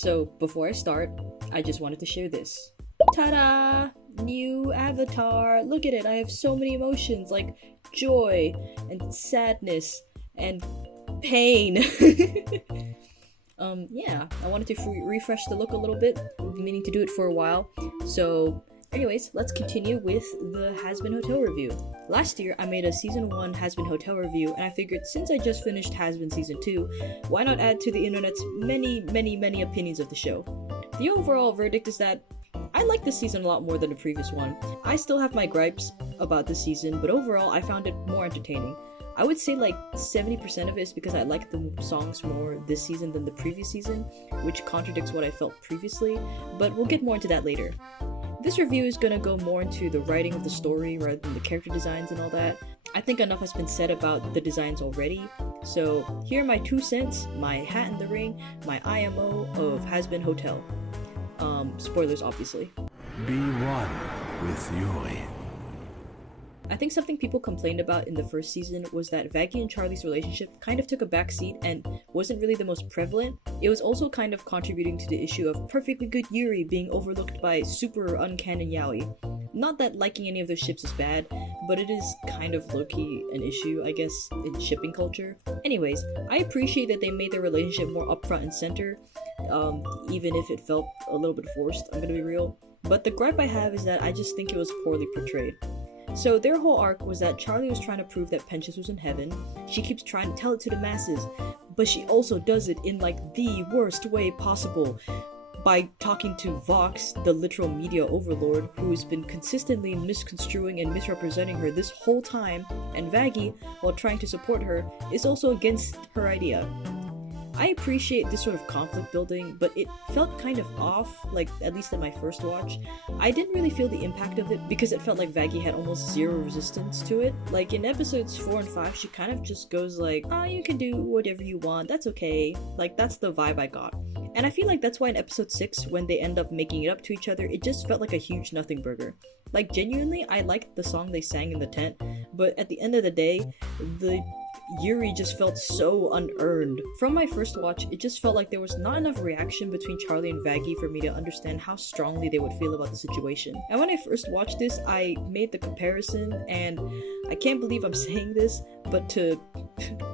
So before I start, I just wanted to share this. Ta-da! New avatar! Look at it, I have so many emotions like joy and sadness and pain. Yeah, I wanted to refresh the look a little bit. I've been meaning to do it for a while. So anyways, let's continue with the Hazbin Hotel review. Last year, I made a Season 1 Hazbin Hotel review, and I figured since I just finished Hazbin Season 2, why not add to the internet's many opinions of the show. The overall verdict is that I like this season a lot more than the previous one. I still have my gripes about this season, but overall I found it more entertaining. I would say like 70% of it is because I like the songs more this season than the previous season, which contradicts what I felt previously, but we'll get more into that later. This review is gonna go more into the writing of the story rather than the character designs and all that. I think enough has been said about the designs already, so here are my 2 cents, my hat in the ring, my IMO of Hazbin Hotel. Spoilers obviously. Be one with Yuri. I think something people complained about in the first season was that Vaggie and Charlie's relationship kind of took a backseat and wasn't really the most prevalent. It was also kind of contributing to the issue of perfectly good Yuri being overlooked by super uncanon yaoi. Not that liking any of those ships is bad, but it is kind of low-key an issue, I guess, in shipping culture. Anyways, I appreciate that they made their relationship more upfront and center, even if it felt a little bit forced, I'm gonna be real. But the gripe I have is that I just think it was poorly portrayed. So their whole arc was that Charlie was trying to prove that Penchas was in heaven. She keeps trying to tell it to the masses, but she also does it in like the worst way possible by talking to Vox, the literal media overlord, who has been consistently misconstruing and misrepresenting her this whole time, and Vaggie, while trying to support her, is also against her idea. I appreciate this sort of conflict building, but it felt kind of off, like at least in my first watch. I didn't really feel the impact of it because it felt like Vaggie had almost zero resistance to it. Like in episodes 4 and 5, she kind of just goes like, oh, you can do whatever you want, that's okay. Like that's the vibe I got. And I feel like that's why in episode 6, when they end up making it up to each other, it just felt like a huge nothing burger. Like genuinely, I liked the song they sang in the tent, but at the end of the day, the Yuri just felt so unearned. From my first watch, it just felt like there was not enough reaction between Charlie and Vaggie for me to understand how strongly they would feel about the situation. And when I first watched this, I made the comparison, and I can't believe I'm saying this, but to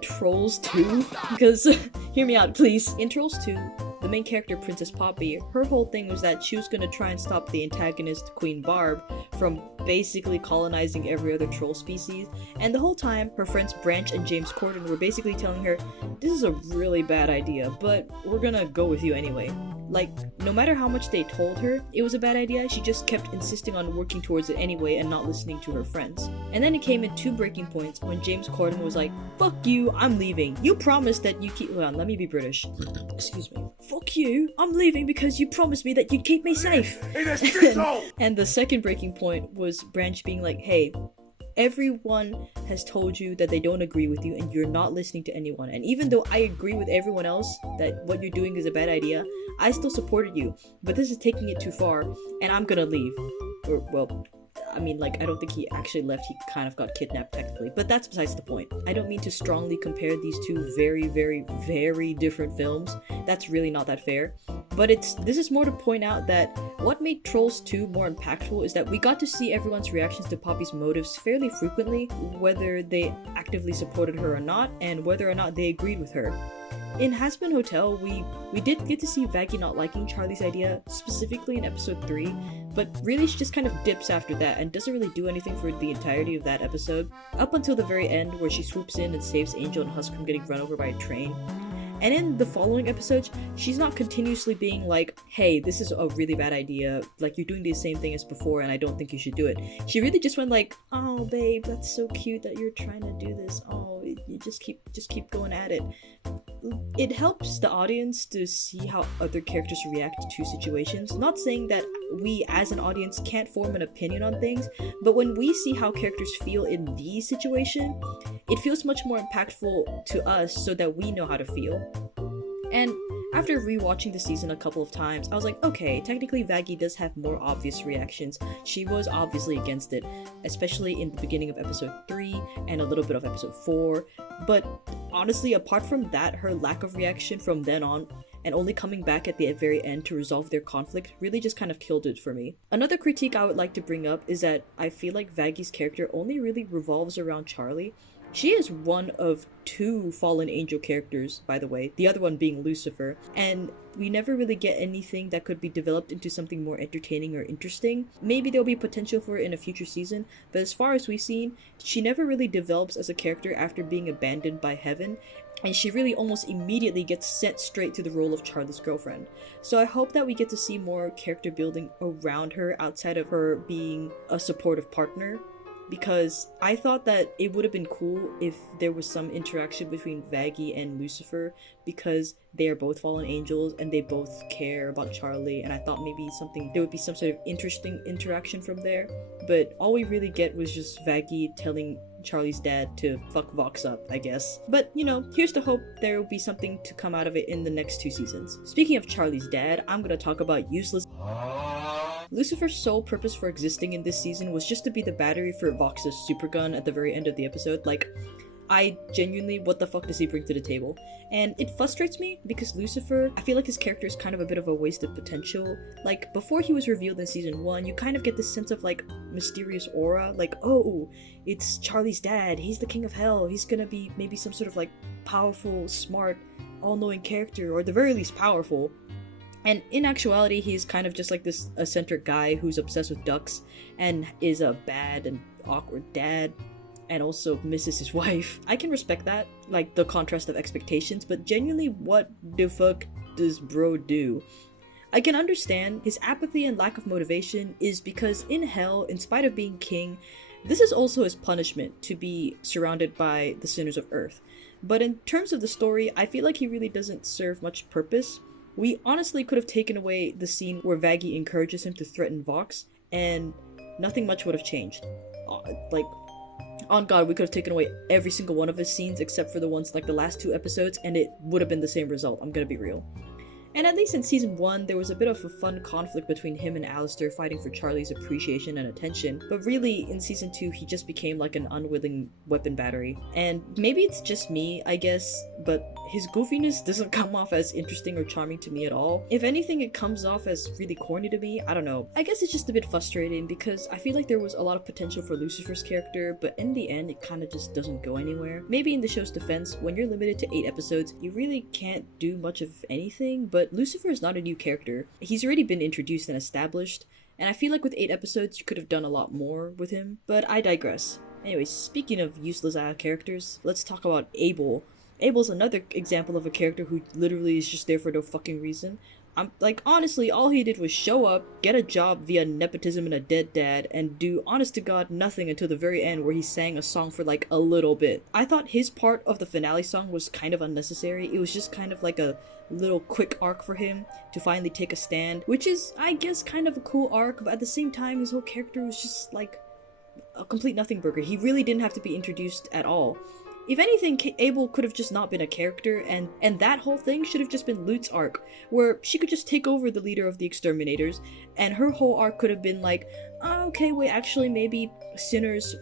Trolls 2, because hear me out please. In Trolls 2, the main character, Princess Poppy, her whole thing was that she was gonna try and stop the antagonist, Queen Barb, from basically colonizing every other troll species, and the whole time, her friends Branch and James Corden were basically telling her, this is a really bad idea, but we're gonna go with you anyway. Like, no matter how much they told her it was a bad idea, she just kept insisting on working towards it anyway and not listening to her friends. And then it came in 2 breaking points when James Corden was like, fuck you, I'm leaving. You promised that you keep- hold on, let me be British. Excuse me. Fuck you, I'm leaving because you promised me that you'd keep me safe. And the second breaking point was Branch being like, hey, everyone has told you that they don't agree with you and you're not listening to anyone. And even though I agree with everyone else that what you're doing is a bad idea, I still supported you. But this is taking it too far and I'm gonna leave. Or, well, I mean, like, I don't think he actually left, he kind of got kidnapped technically, but that's besides the point. I don't mean to strongly compare these 2 very different films. That's really not that fair. But this is more to point out that what made Trolls 2 more impactful is that we got to see everyone's reactions to Poppy's motives fairly frequently, whether they actively supported her or not, and whether or not they agreed with her. In Hazbin Hotel, we did get to see Vaggie not liking Charlie's idea, specifically in episode 3, but really she just kind of dips after that and doesn't really do anything for the entirety of that episode, up until the very end where she swoops in and saves Angel and Husk from getting run over by a train. And in the following episodes, she's not continuously being like, hey, this is a really bad idea, like you're doing the same thing as before and I don't think you should do it. She really just went like, oh babe, that's so cute that you're trying to do this, oh, you just keep going at it. It helps the audience to see how other characters react to situations. Not saying that we as an audience can't form an opinion on things, but when we see how characters feel in these situations, it feels much more impactful to us so that we know how to feel. And after rewatching the season a couple of times, I was like, okay, technically Vaggie does have more obvious reactions. She was obviously against it, especially in the beginning of episode 3 and a little bit of episode 4, but honestly, apart from that, her lack of reaction from then on, and only coming back at the very end to resolve their conflict really just kind of killed it for me. Another critique I would like to bring up is that I feel like Vaggie's character only really revolves around Charlie. She is one of 2 fallen angel characters, by the way, the other one being Lucifer, and we never really get anything that could be developed into something more entertaining or interesting. Maybe there'll be potential for it in a future season, but as far as we've seen, she never really develops as a character after being abandoned by Heaven, and she really almost immediately gets sent straight to the role of Charlie's girlfriend. So I hope that we get to see more character building around her outside of her being a supportive partner, because I thought that it would have been cool if there was some interaction between Vaggie and Lucifer, because they are both fallen angels and they both care about Charlie, and I thought maybe there would be some sort of interesting interaction from there. But all we really get was just Vaggie telling Charlie's dad to fuck Vox up, I guess. But, you know, here's to hope there will be something to come out of it in the next 2 seasons. Speaking of Charlie's dad, I'm gonna talk about useless. Lucifer's sole purpose for existing in this season was just to be the battery for Vox's supergun at the very end of the episode. Like, I genuinely, what the fuck does he bring to the table? And it frustrates me because Lucifer, I feel like his character is kind of a bit of a wasted potential. Like, before he was revealed in season 1, you kind of get this sense of like mysterious aura, like, oh, it's Charlie's dad, he's the king of hell, he's gonna be maybe some sort of like powerful, smart, all-knowing character, or at the very least powerful. And in actuality, he's kind of just like this eccentric guy who's obsessed with ducks and is a bad and awkward dad, and also misses his wife. I can respect that, like the contrast of expectations, but genuinely, what the fuck does bro do? I can understand his apathy and lack of motivation is because in hell, in spite of being king, this is also his punishment, to be surrounded by the sinners of earth. But in terms of the story, I feel like he really doesn't serve much purpose. We honestly could have taken away the scene where Vaggie encourages him to threaten Vox, and nothing much would have changed. Like, on God, we could have taken away every single one of his scenes except for the ones like the last 2 episodes, and it would have been the same result, I'm gonna be real. And at least in season 1, there was a bit of a fun conflict between him and Alastor fighting for Charlie's appreciation and attention, but really, in season 2, he just became like an unwilling weapon battery. And maybe it's just me, I guess, but his goofiness doesn't come off as interesting or charming to me at all. If anything, it comes off as really corny to me. I don't know. I guess it's just a bit frustrating because I feel like there was a lot of potential for Lucifer's character, but in the end, it kind of just doesn't go anywhere. Maybe in the show's defense, when you're limited to 8 episodes, you really can't do much of anything, but Lucifer is not a new character. He's already been introduced and established, and I feel like with 8 episodes, you could have done a lot more with him, but I digress. Anyways, speaking of useless characters, let's talk about Abel. Abel's another example of a character who literally is just there for no fucking reason. I'm like, honestly, all he did was show up, get a job via nepotism and a dead dad, and do honest to god nothing until the very end where he sang a song for like a little bit. I thought his part of the finale song was kind of unnecessary. It was just kind of like a little quick arc for him to finally take a stand, which is, I guess, kind of a cool arc, but at the same time, his whole character was just like a complete nothing burger. He really didn't have to be introduced at all. If anything, Abel could have just not been a character, and that whole thing should have just been Lut's arc, where she could just take over the leader of the exterminators, and her whole arc could have been like, oh, okay, wait, actually, maybe sinners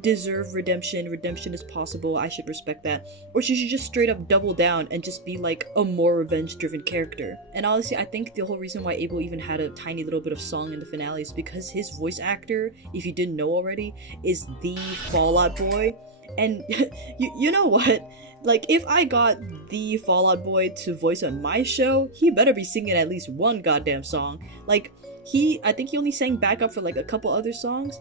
deserve redemption, redemption is possible, I should respect that. Or she should just straight up double down and just be like a more revenge-driven character. And honestly, I think the whole reason why Abel even had a tiny little bit of song in the finale is because his voice actor, if you didn't know already, is the Fallout Boy. And you know what? Like, if I got the Fallout Boy to voice on my show, he better be singing at least one goddamn song. Like, I think he only sang backup for like a couple other songs,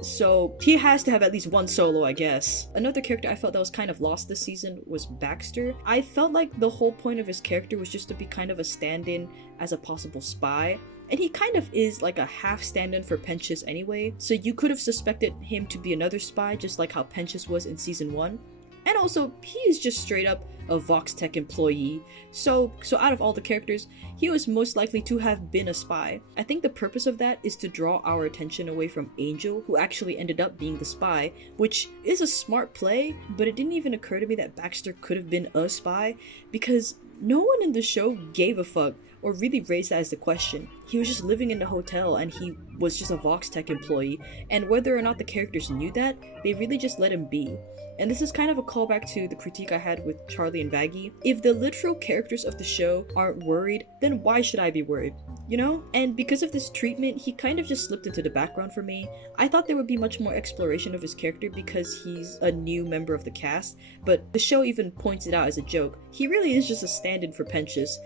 so he has to have at least one solo, I guess. Another character I felt that was kind of lost this season was Baxter. I felt like the whole point of his character was just to be kind of a stand-in as a possible spy. And he kind of is like a half stand-in for Pentious anyway, so you could have suspected him to be another spy, just like how Pentious was in season 1. And also, he is just straight up a Vox Tech employee, so out of all the characters, he was most likely to have been a spy. I think the purpose of that is to draw our attention away from Angel, who actually ended up being the spy, which is a smart play, but it didn't even occur to me that Baxter could have been a spy, because no one in the show gave a fuck or really raise that as the question. He was just living in the hotel and he was just a Vox Tech employee, and whether or not the characters knew that, they really just let him be. And this is kind of a callback to the critique I had with Charlie and Vaggie. If the literal characters of the show aren't worried, then why should I be worried? You know? And because of this treatment, he kind of just slipped into the background for me. I thought there would be much more exploration of his character because he's a new member of the cast, but the show even points it out as a joke. He really is just a stand-in for Pentious.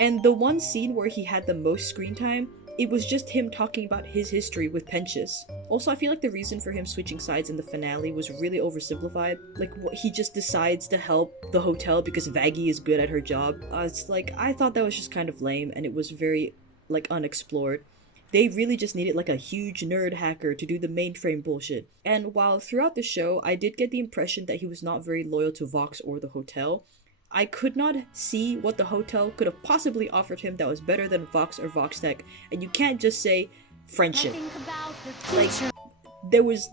And the one scene where he had the most screen time, it was just him talking about his history with Pentious. Also, I feel like the reason for him switching sides in the finale was really oversimplified. Like, he just decides to help the hotel because Vaggie is good at her job. It's like, I thought that was just kind of lame, and it was very, like, unexplored. They really just needed like a huge nerd hacker to do the mainframe bullshit. And while throughout the show, I did get the impression that he was not very loyal to Vox or the hotel, I could not see what the hotel could have possibly offered him that was better than Vox or Vox Tech, and you can't just say friendship. Like, there was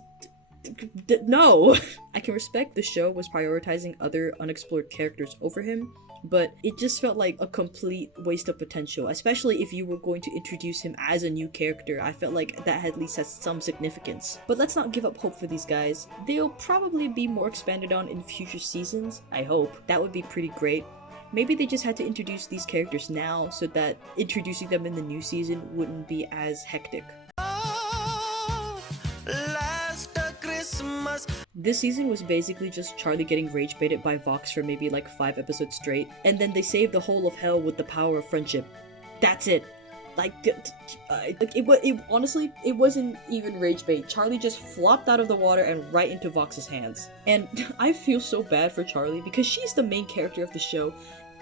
no. I can respect the show was prioritizing other unexplored characters over him, but it just felt like a complete waste of potential, especially if you were going to introduce him as a new character. I felt like that at least has some significance. But let's not give up hope for these guys. They'll probably be more expanded on in future seasons, I hope. That would be pretty great. Maybe they just had to introduce these characters now so that introducing them in the new season wouldn't be as hectic. This season was basically just Charlie getting rage baited by Vox for maybe like 5 episodes straight, and then they saved the whole of hell with the power of friendship. That's it. Like, honestly, it wasn't even rage bait. Charlie just flopped out of the water and right into Vox's hands. And I feel so bad for Charlie because she's the main character of the show,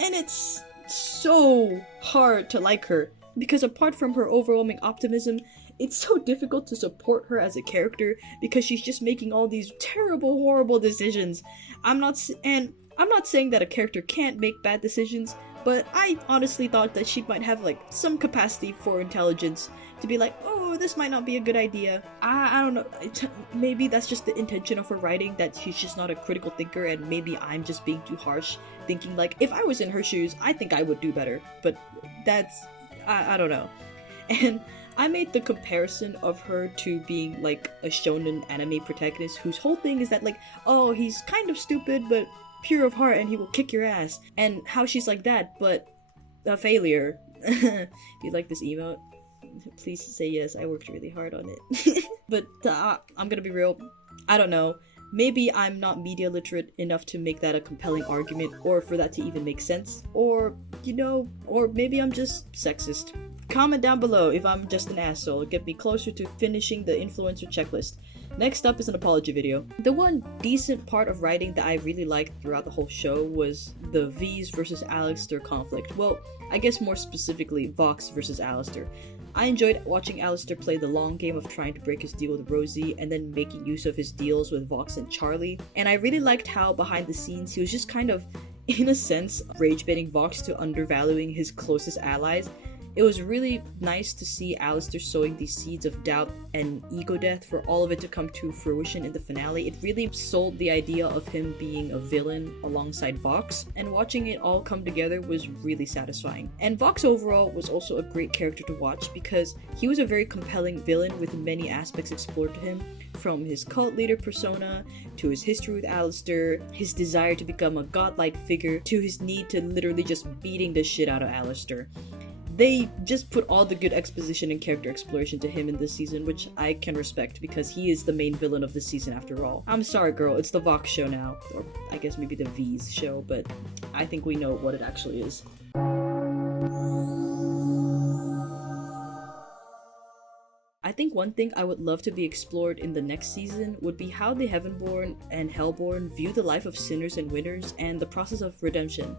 and it's so hard to like her because apart from her overwhelming optimism, it's so difficult to support her as a character because she's just making all these terrible, horrible decisions. I'm not saying that a character can't make bad decisions, but I honestly thought that she might have like some capacity for intelligence to be like, oh, this might not be a good idea. I don't know. Maybe that's just the intention of her writing, that she's just not a critical thinker, and maybe I'm just being too harsh, thinking like, if I was in her shoes, I think I would do better. But that's, I don't know. And I made the comparison of her to being like a shonen anime protagonist whose whole thing is that like, oh, he's kind of stupid but pure of heart and he will kick your ass, and how she's like that but a failure. Do you like this emote? Please say yes, I worked really hard on it. But I'm gonna be real, I don't know. Maybe I'm not media literate enough to make that a compelling argument, or for that to even make sense, or, you know, or maybe I'm just sexist. Comment down below if I'm just an asshole. Get me closer to finishing the influencer checklist. Next up is an apology video. The one decent part of writing that I really liked throughout the whole show was the V's versus Alastor conflict. Well, I guess more specifically, Vox versus Alastor. I enjoyed watching Alastor play the long game of trying to break his deal with Rosie and then making use of his deals with Vox and Charlie. And I really liked how behind the scenes he was just kind of, in a sense, rage-baiting Vox to undervaluing his closest allies. It was really nice to see Alastor sowing these seeds of doubt and ego death for all of it to come to fruition in the finale. It really sold the idea of him being a villain alongside Vox, and watching it all come together was really satisfying. And Vox overall was also a great character to watch because he was a very compelling villain with many aspects explored to him, from his cult leader persona, to his history with Alastor, his desire to become a godlike figure, to his need to literally just beating the shit out of Alastor. They just put all the good exposition and character exploration to him in this season, which I can respect because he is the main villain of this season after all. I'm sorry girl, it's the Vox show now, or I guess maybe the V's show, but I think we know what it actually is. I think one thing I would love to be explored in the next season would be how the heavenborn and hellborn view the life of sinners and winners and the process of redemption.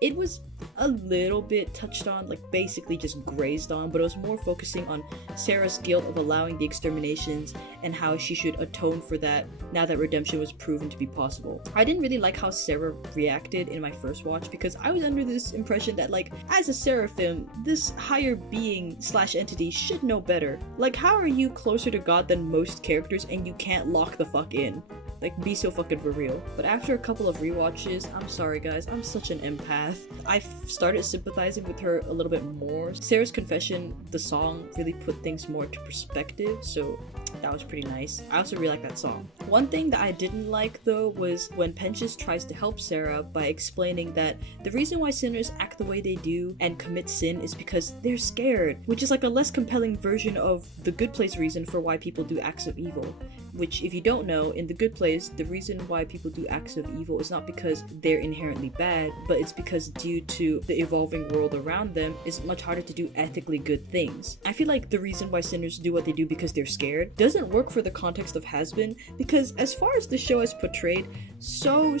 It was a little bit touched on, like basically just grazed on, but it was more focusing on Sarah's guilt of allowing the exterminations and how she should atone for that now that redemption was proven to be possible. I didn't really like how Sarah reacted in my first watch because I was under this impression that like, as a seraphim, this higher being / entity should know better. Like, how are you closer to God than most characters and you can't lock the fuck in? Like, be so fucking for real. But after a couple of rewatches, I'm sorry guys, I'm such an empath. I started sympathizing with her a little bit more. Sarah's confession, the song, really put things more into perspective, so that was pretty nice. I also really like that song. One thing that I didn't like though was when Penchas tries to help Sarah by explaining that the reason why sinners act the way they do and commit sin is because they're scared, which is like a less compelling version of the Good Place reason for why people do acts of evil. Which, if you don't know, in the Good Place, the reason why people do acts of evil is not because they're inherently bad, but it's because due to the evolving world around them, it's much harder to do ethically good things. I feel like the reason why sinners do what they do because they're scared doesn't work for the context of Hazbin, because as far as the show has portrayed, so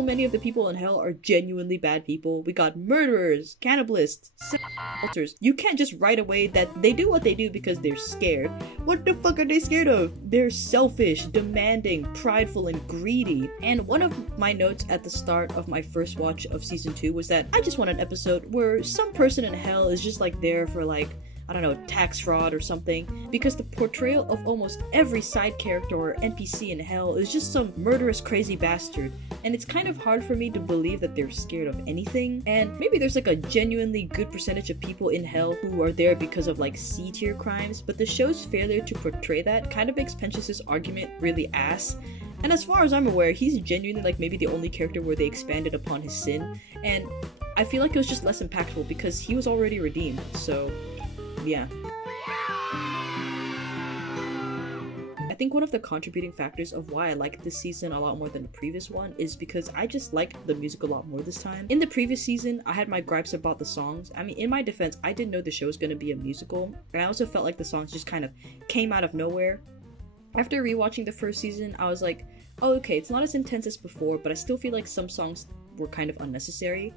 many of the people in hell are genuinely bad people. We got murderers, cannibalists, adulterers. You can't just write away that they do what they do because they're scared. What the fuck are they scared of? They're selfish, demanding, prideful, and greedy. And one of my notes at the start of my first watch of season 2 was that I just want an episode where some person in hell is just like there for like, I don't know, tax fraud or something, because the portrayal of almost every side character or NPC in hell is just some murderous crazy bastard, and it's kind of hard for me to believe that they're scared of anything. And maybe there's like a genuinely good percentage of people in hell who are there because of like C-tier crimes, but the show's failure to portray that kind of makes Penchas' argument really ass. And as far as I'm aware, he's genuinely like maybe the only character where they expanded upon his sin, and I feel like it was just less impactful because he was already redeemed, so yeah. I think one of the contributing factors of why I like this season a lot more than the previous one is because I just liked the music a lot more this time. In the previous season, I had my gripes about the songs. I mean, in my defense, I didn't know the show was going to be a musical, and I also felt like the songs just kind of came out of nowhere. After rewatching the first season, I was like, oh, okay, it's not as intense as before, but I still feel like some songs were kind of unnecessary.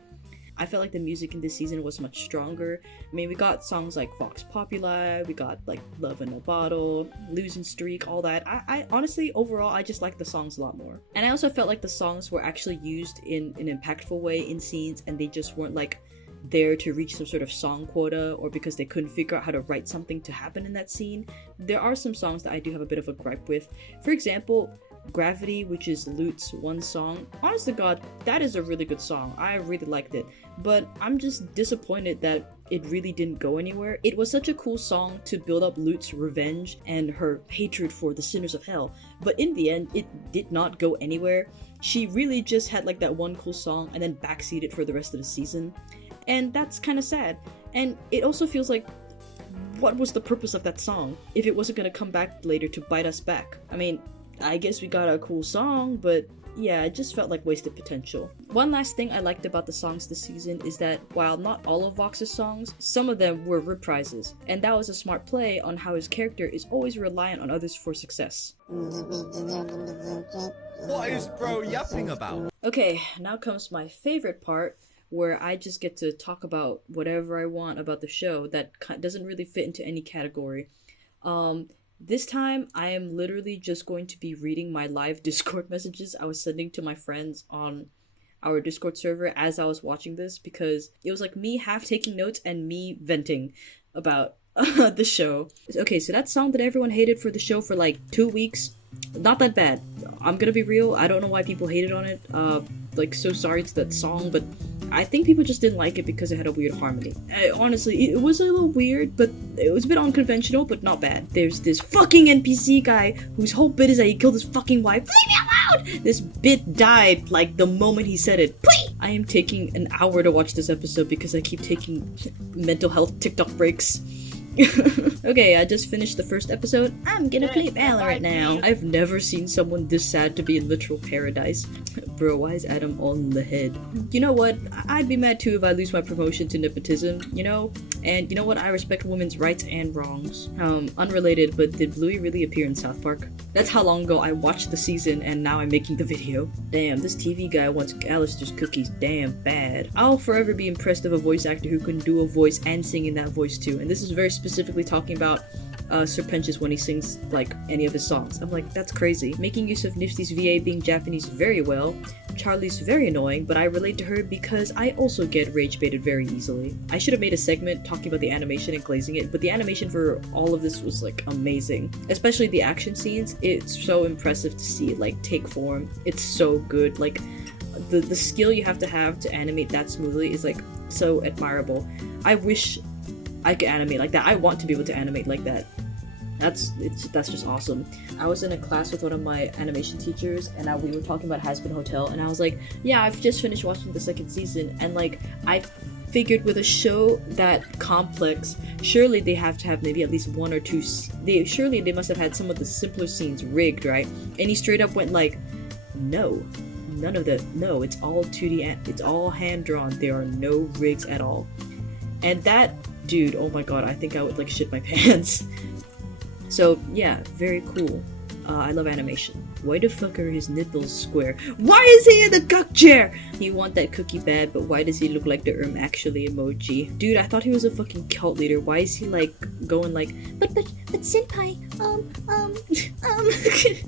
I felt like the music in this season was much stronger. I mean, we got songs like Vox Populi, we got like Love in a Bottle, Losing Streak, all that. I honestly, overall, I just like the songs a lot more. And I also felt like the songs were actually used in an impactful way in scenes, and they just weren't like there to reach some sort of song quota or because they couldn't figure out how to write something to happen in that scene. There are some songs that I do have a bit of a gripe with. For example, Gravity, which is Lute's one song. Honest to God, that is a really good song. I really liked it. But I'm just disappointed that it really didn't go anywhere. It was such a cool song to build up Lute's revenge and her hatred for the sinners of hell. But in the end, it did not go anywhere. She really just had like that one cool song and then backseated for the rest of the season. And that's kind of sad. And it also feels like, what was the purpose of that song if it wasn't going to come back later to bite us back? I mean, I guess we got a cool song, but yeah, it just felt like wasted potential. One last thing I liked about the songs this season is that while not all of Vox's songs, some of them were reprises, and that was a smart play on how his character is always reliant on others for success. What is bro yapping about? Okay, now comes my favorite part, where I just get to talk about whatever I want about the show that doesn't really fit into any category. This time, I am literally just going to be reading my live Discord messages I was sending to my friends on our Discord server as I was watching this, because it was like me half taking notes and me venting about the show. Okay, so that song that everyone hated for the show for like 2 weeks, not that bad. I'm gonna be real, I don't know why people hated on it. Like, so sorry to that song, but I think people just didn't like it because it had a weird harmony. Honestly, it was a little weird, but it was a bit unconventional, but not bad. There's this fucking NPC guy whose whole bit is that he killed his fucking wife. Leave me alone! This bit died like the moment he said it. Please! I am taking an hour to watch this episode because I keep taking mental health TikTok breaks. Okay, I just finished the first episode. I'm gonna play Valor right now. I've never seen someone this sad to be in literal paradise. Bro, why is Adam all in the head? You know what? I'd be mad too if I lose my promotion to nepotism, you know? And you know what? I respect women's rights and wrongs. Unrelated, but did Bluey really appear in South Park? That's how long ago I watched the season and now I'm making the video. Damn, this TV guy wants Alastor's cookies damn bad. I'll forever be impressed of a voice actor who can do a voice and sing in that voice too. And this is very specifically talking about Serpentious when he sings like any of his songs. I'm like, that's crazy. Making use of Nifty's VA being Japanese very well. Charlie's very annoying, but I relate to her because I also get rage baited very easily. I should have made a segment talking about the animation and glazing it, but the animation for all of this was like amazing. Especially the action scenes, it's so impressive to see it like take form. It's so good. Like the skill you have to animate that smoothly is like so admirable. I wish I could animate like that. I want to be able to animate like that. That's just awesome. I was in a class with one of my animation teachers, and we were talking about Hazbin Hotel, and I was like, yeah, I've just finished watching the second season, and like, I figured with a show that complex, surely they have to have maybe at least one or two, surely they must have had some of the simpler scenes rigged, right? And he straight up went like, no, none of that, no, it's all 2D, it's all hand-drawn, there are no rigs at all. And that, dude, oh my god, I think I would like shit my pants. So yeah, very cool. I love animation. Why the fuck are his nipples square? Why is he in the cuck chair? He want that cookie bad, but why does he look like the actually emoji? Dude, I thought he was a fucking cult leader. Why is he like going like, but senpai,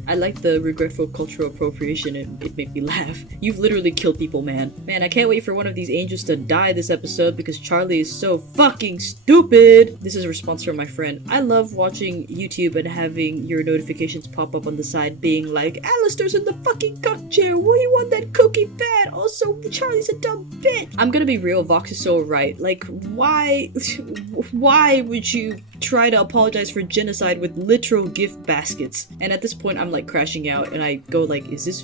I like the regretful cultural appropriation. It made me laugh. You've literally killed people, man. Man, I can't wait for one of these angels to die this episode because Charlie is so fucking stupid. This is a response from my friend. I love watching YouTube and having your notifications pop up on the side being like, Alastor's in the fucking cuck chair. Well, he want that cookie bad. Also, Charlie's a dumb bitch. I'm gonna be real, Vox is so right. Like, why would you try to apologize for genocide with literal gift baskets? And at this point, I'm like crashing out, and I go like, is this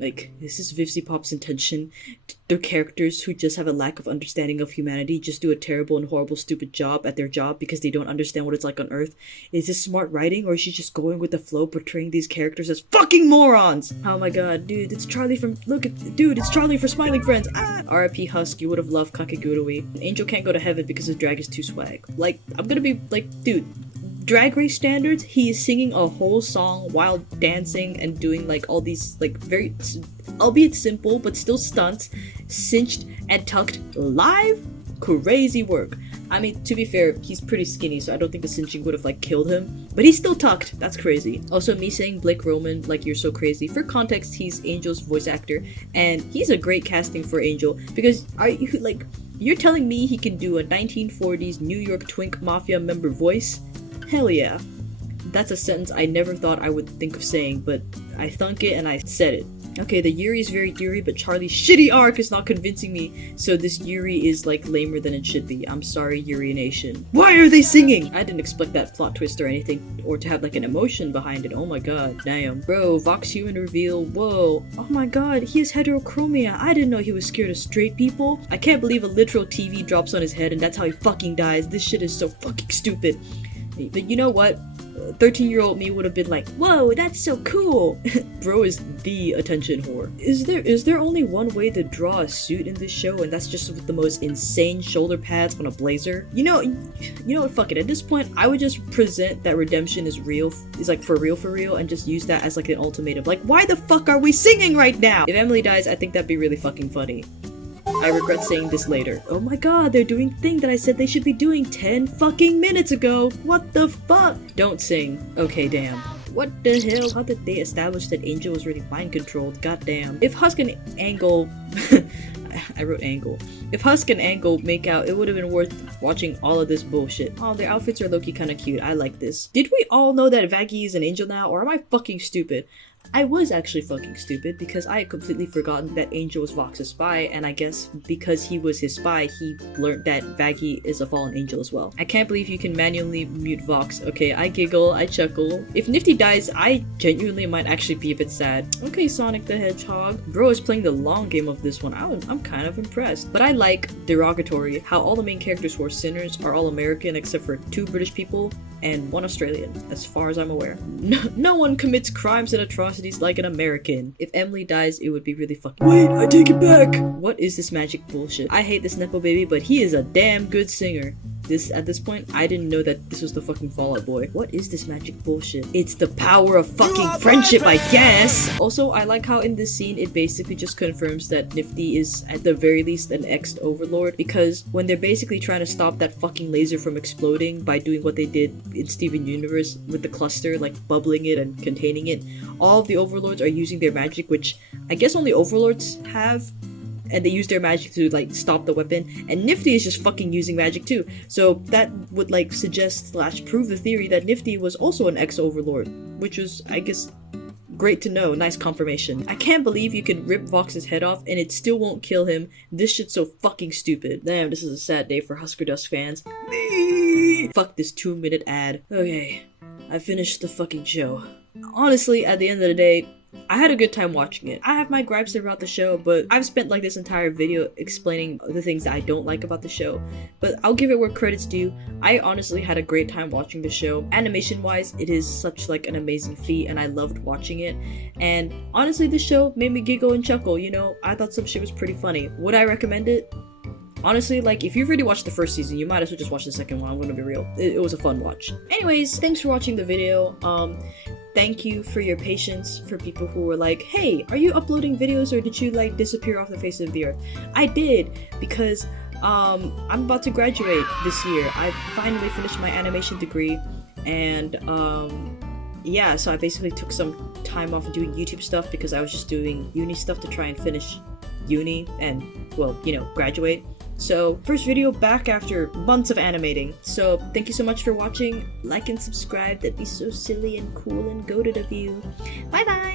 Vivsy Pop's intention? The characters who just have a lack of understanding of humanity just do a terrible and horrible stupid job at their job because they don't understand what it's like on Earth? Is this smart writing, or is she just going with the flow portraying these characters as fucking morons? Oh my god, dude, it's Charlie from, it's Charlie for Smiling Friends. R.I.P. Husk, you would have loved Kakegurui. Angel can't go to heaven because his drag is too swag. Like, I'm gonna be like, dude, Drag Race standards, he is singing a whole song while dancing and doing like all these like very, albeit simple but still stunts, cinched and tucked live. Crazy work. I mean, to be fair, he's pretty skinny, so I don't think the cinching would have like killed him, but he's still tucked. That's crazy. Also, me saying Blake Roman like you're so crazy, for context, he's Angel's voice actor, and he's a great casting for Angel because are you like, you're telling me he can do a 1940s New York twink mafia member voice? Hell yeah. That's a sentence I never thought I would think of saying, but I thunk it and I said it. Okay, the Yuri is very Yuri, but Charlie's shitty arc is not convincing me, so this Yuri is like lamer than it should be. I'm sorry, Yuri Nation. Why are they singing? I didn't expect that plot twist or anything, or to have like an emotion behind it. Oh my god, damn. Bro, Vox human reveal, whoa. Oh my god, he has heterochromia. I didn't know he was scared of straight people. I can't believe a literal TV drops on his head and that's how he fucking dies. This shit is so fucking stupid. But you know what? 13-year-old me would have been like, whoa, that's so cool. Bro is the attention whore. Is there only one way to draw a suit in this show, and that's just with the most insane shoulder pads on a blazer? You know what, fuck it. At this point, I would just present that redemption is real, is like for real, and just use that as like an ultimatum. Like, why the fuck are we singing right now? If Emily dies, I think that'd be really fucking funny. I regret saying this later. Oh my god, they're doing the thing that I said they should be doing 10 fucking minutes ago. What the fuck? Don't sing. Okay, damn. What the hell? How did they establish that Angel was really mind controlled? Goddamn. If Husk and Angle I wrote Angle. If Husk and Angle make out, it would have been worth watching all of this bullshit. Oh, their outfits are low-key kinda cute. I like this. Did we all know that Vaggie is an angel now, or am I fucking stupid? I was actually fucking stupid because I had completely forgotten that Angel was Vox's spy, and I guess because he was his spy, he learned that Vaggie is a fallen angel as well. I can't believe you can manually mute Vox. Okay, I giggle, I chuckle. If Nifty dies, I genuinely might actually be a bit sad. Okay, Sonic the Hedgehog. Bro is playing the long game of this one. I'm kind of impressed. But I like derogatory how all the main characters who are sinners are all American except for 2 British people and 1 Australian, as far as I'm aware. No one commits crimes and atrocities like an American. If Emily dies, it would be really fucking— Wait, I take it back! What is this magic bullshit? I hate this Nepo baby, but he is a damn good singer. this at this point, I didn't know that this was the fucking Fallout Boy. What is this magic bullshit? It's the power of fucking friendship, I guess! Also, I like how in this scene, it basically just confirms that Nifty is at the very least an ex-overlord, because when they're basically trying to stop that fucking laser from exploding by doing what they did in Steven Universe with the cluster, like bubbling it and containing it, all of the overlords are using their magic, which I guess only overlords have, and they use their magic to like stop the weapon, and Nifty is just fucking using magic too. So that would like suggest / prove the theory that Nifty was also an ex-overlord, which was, I guess, great to know. Nice confirmation. I can't believe you can rip Vox's head off and it still won't kill him. This shit's so fucking stupid. Damn, this is a sad day for Husker Dust fans. Fuck this 2-minute ad. Okay, I finished the fucking show. Honestly, at the end of the day, I had a good time watching it. I have my gripes about the show, but I've spent like this entire video explaining the things that I don't like about the show. But I'll give it where credit's due. I honestly had a great time watching the show. Animation-wise, it is such like an amazing feat, and I loved watching it. And honestly, the show made me giggle and chuckle, you know? I thought some shit was pretty funny. Would I recommend it? Honestly, like, if you've already watched the first season, you might as well just watch the second one. I'm gonna be real. It was a fun watch. Anyways, thanks for watching the video. Thank you for your patience for people who were like, hey, are you uploading videos or did you like disappear off the face of the earth? I did, because I'm about to graduate this year. I finally finished my animation degree, and yeah, so I basically took some time off doing YouTube stuff because I was just doing uni stuff to try and finish uni and, well, you know, graduate. So, first video back after months of animating. So, thank you so much for watching. Like and subscribe. That'd be so silly and cool and goated of you. Bye bye!